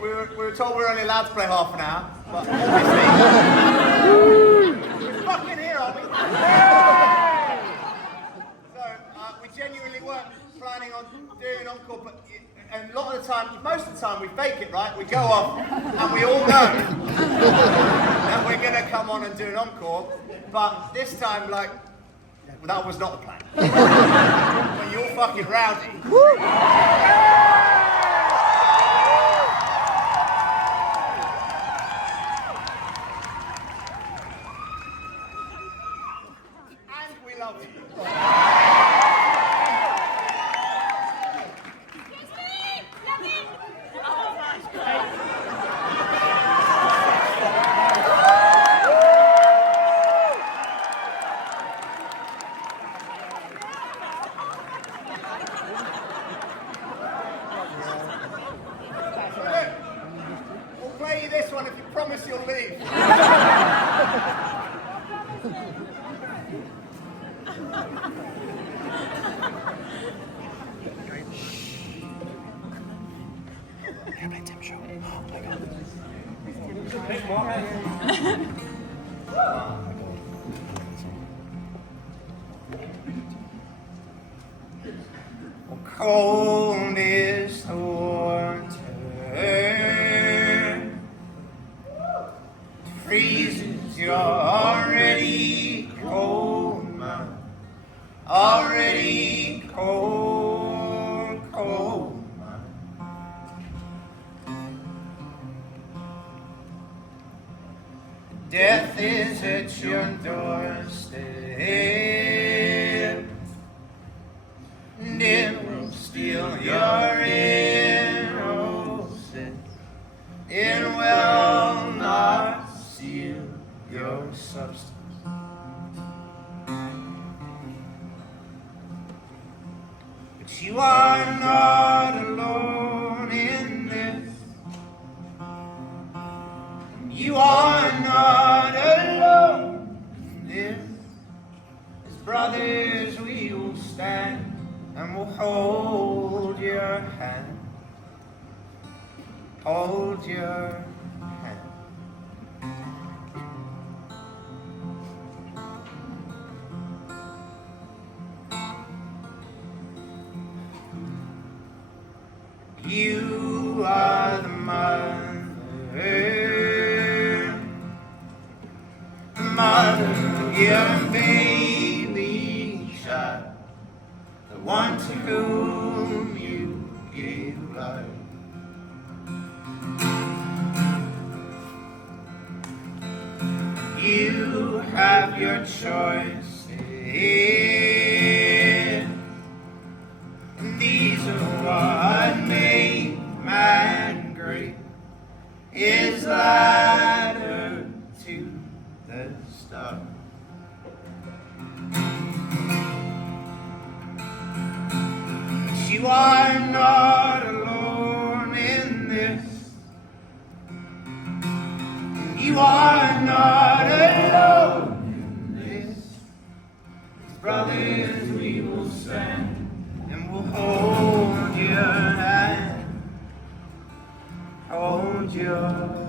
we were told we were only allowed to play half an hour, but obviously, we're fucking here, aren't we? So, we genuinely weren't planning on doing an encore, but and a lot of the time, most of the time, we fake it, right? We go off, and we all know that we're gonna come on and do an encore, but this time, like, that was not the plan. But you're fucking rowdy. And we love you. We'll play you this one if you promise you'll leave. Can I play Timshel? Oh my god. Oh my god. Oh, cold is the water. Freezes, you're already cold, man. Already cold, cold, man. Death is at your doorstep, and it will steal your innocence. It will not seal your substance. But you are not alone in this. You are not alone in this. As brothers we will stand and we'll hold your hand. Hold your hand. You are the mother of your baby child, the one to whom you gave life. You have your choice, and these are what made man great. His ladder to the stars. But you are not alone in this. You are not alone in this. As brothers we will stand and we'll hold your hand. Hold your